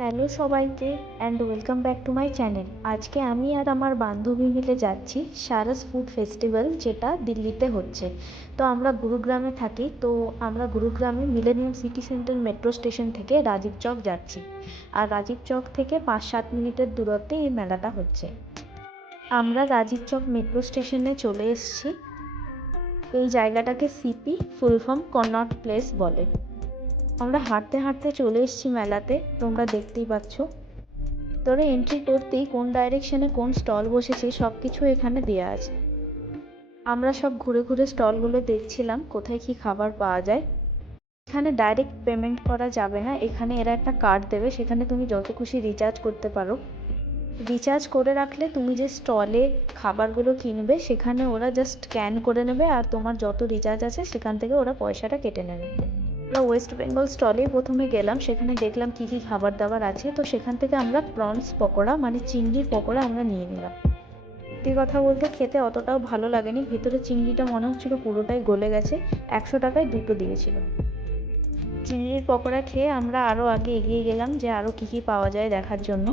Hello সবাইকে and welcome back to my channel. আজকে আমি আর আমার বান্ধবী মিলে যাচ্ছি সারাস ফুড ফেস্টিভ্যাল, যেটা দিল্লিতে হচ্ছে। তো আমরা গুরুগ্রামে থাকি, তো আমরা গুরুগ্রামে millennium city centre metro station থেকে রাজীব চক যাচ্ছি। আর রাজীব চক থেকে 5-7 মিনিটের দূরত্বে এই মেলাটা হচ্ছে। আমরা রাজীব চক মেট্রো স্টেশনে চলে এসেছি। এই জায়গাটাকে সিপি, ফুল ফর্ম কননট প্লেস বলে। আমরা হাঁটতে হাঁটতে চলে এসেছি মেলাতে, তোমরা দেখতেই পাচ্ছ। তোরা এন্ট্রি করতেই কোন ডাইরেকশনে কোন স্টল বসেছে সব কিছু এখানে দেওয়া আছে। আমরা সব ঘুরে ঘুরে স্টলগুলো দেখছিলাম কোথায় কি খাবার পাওয়া যায়। এখানে ডাইরেক্ট পেমেন্ট করা যাবে না, এখানে এরা একটা কার্ড দেবে, সেখানে তুমি যত খুশি রিচার্জ করতে পারো। রিচার্জ করে রাখলে তুমি যে স্টলে খাবারগুলো কিনবে সেখানে ওরা জাস্ট স্ক্যান করে নেবে, আর তোমার যত রিচার্জ আছে সেখান থেকে ওরা পয়সাটা কেটে নেবে। আমরা ওয়েস্ট বেঙ্গল স্টলেই প্রথমে গেলাম, সেখানে দেখলাম কী কী খাবার দাবার আছে। তো সেখান থেকে আমরা প্রনস পকোড়া মানে চিংড়ির পকোড়া আমরা নিয়ে নিলাম। সত্যি কথা বলতে খেতে অতটাও ভালো লাগেনি, ভেতরে চিংড়িটা মনে হচ্ছিলো পুরোটাই গলে গেছে। 100 টাকায় দুটো দিয়েছিল। চিংড়ির পকোড়া খেয়ে আমরা আরও আগে এগিয়ে গেলাম যে আরও কী কী পাওয়া যায় দেখার জন্য।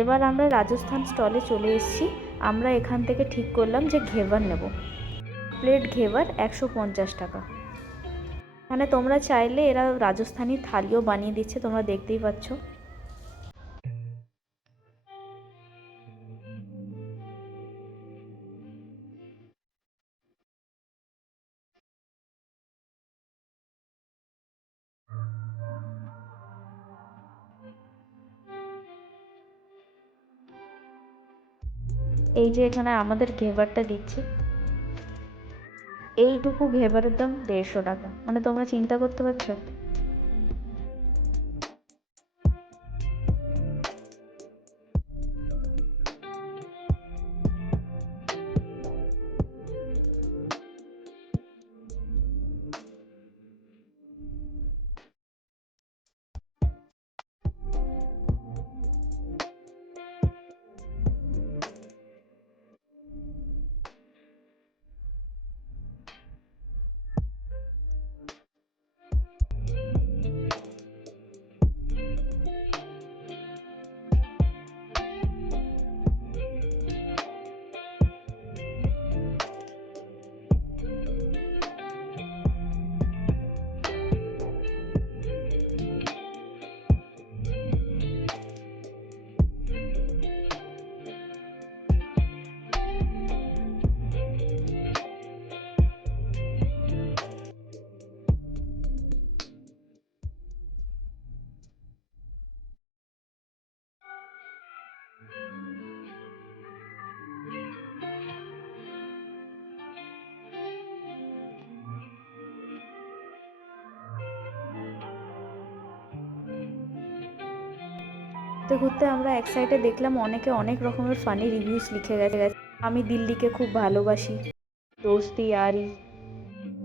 এবার আমরা রাজস্থান স্টলে চলে এসেছি। আমরা এখান থেকে ঠিক করলাম যে ঘেভার নেব। প্লেট ঘেভার 150 টাকা। মানে তোমরা চাইলে এরা রাজস্থানি থালিও বানিয়ে দিচ্ছে, তোমরা দেখতেই পাচ্ছ। এই যে এখানে আমাদের ঘেভারটা দিচ্ছে, এইটুকু ঘেভারের দাম 150 টাকা। মানে তোমরা চিন্তা করতে পারছো। ঘুরতে ঘুরতে আমরা এক সাইডে দেখলাম অনেকে অনেক রকমের ফানি রিভিউস লিখে গেছে। আমি দিল্লিকে খুব ভালোবাসি, দোস্তি ইয়ারি,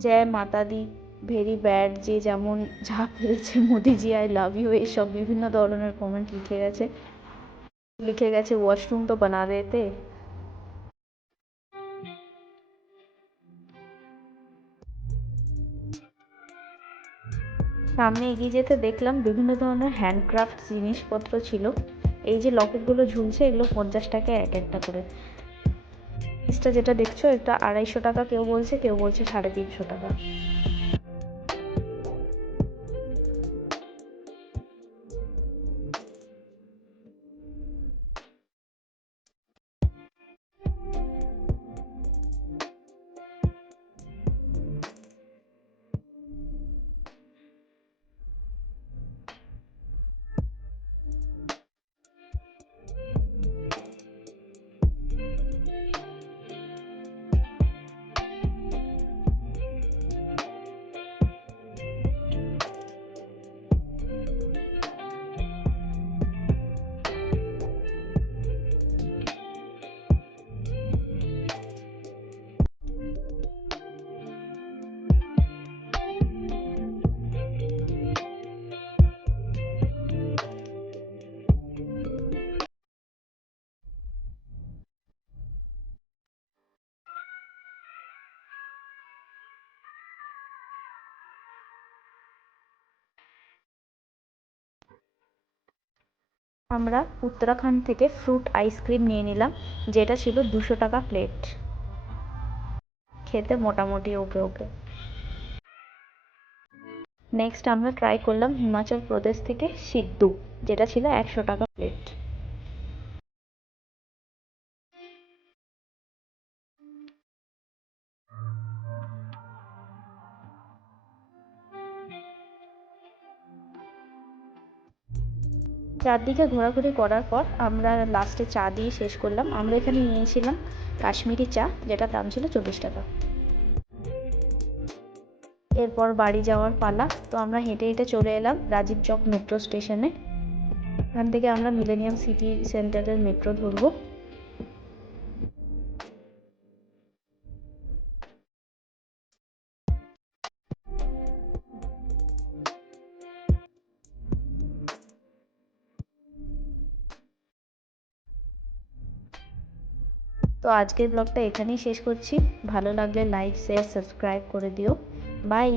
জয় মাতা দি, ভেরি ব্যাড, যে যেমন যা পেরেছে, মোদিজি আই লাভ ইউ, এইসব বিভিন্ন ধরনের কমেন্ট লিখে গেছে। লিখে গেছে ওয়াশরুম তো বানা দেতে। সামনে এগিয়ে যেতে দেখলাম বিভিন্ন ধরনের হ্যান্ডক্রাফট জিনিসপত্র ছিল। এই যে লকেটগুলো ঝুলছে, এগুলো 50 টাকায় এক একটা করে। জিনিসটা যেটা দেখছো এটা 250 টাকা, কেউ বলছে, কেউ বলছে 350 টাকা। আমরা উত্তরাখণ্ড থেকে ফ্রুট আইসক্রিম নিয়ে নিলাম, যেটা ছিল 200 টাকা প্লেট। খেতে মোটামুটি ওকে ওকে। নেক্সট আমরা ট্রাই করলাম হিমাচল প্রদেশ থেকে সিদ্ধু, যেটা ছিল 100 টাকা প্লেট। চারদিকে ঘোরাঘুরি করার পর আমরা লাস্টে চা দিয়ে শেষ করলাম। আমরা এখানে নিয়েছিলাম কাশ্মীরি চা, যেটার দাম ছিল 40 টাকা। এরপর বাড়ি যাওয়ার পালা। তো আমরা হেঁটে হেঁটে চলে এলাম রাজীব চক মেট্রো স্টেশনে। এখান থেকে আমরা মিলেনিয়াম সিটি সেন্টারের মেট্রো ধরবো। তো আজকের ব্লগটা এখানেই শেষ করছি। ভালো লাগলে লাইক শেয়ার সাবস্ক্রাইব করে দিও। বাই।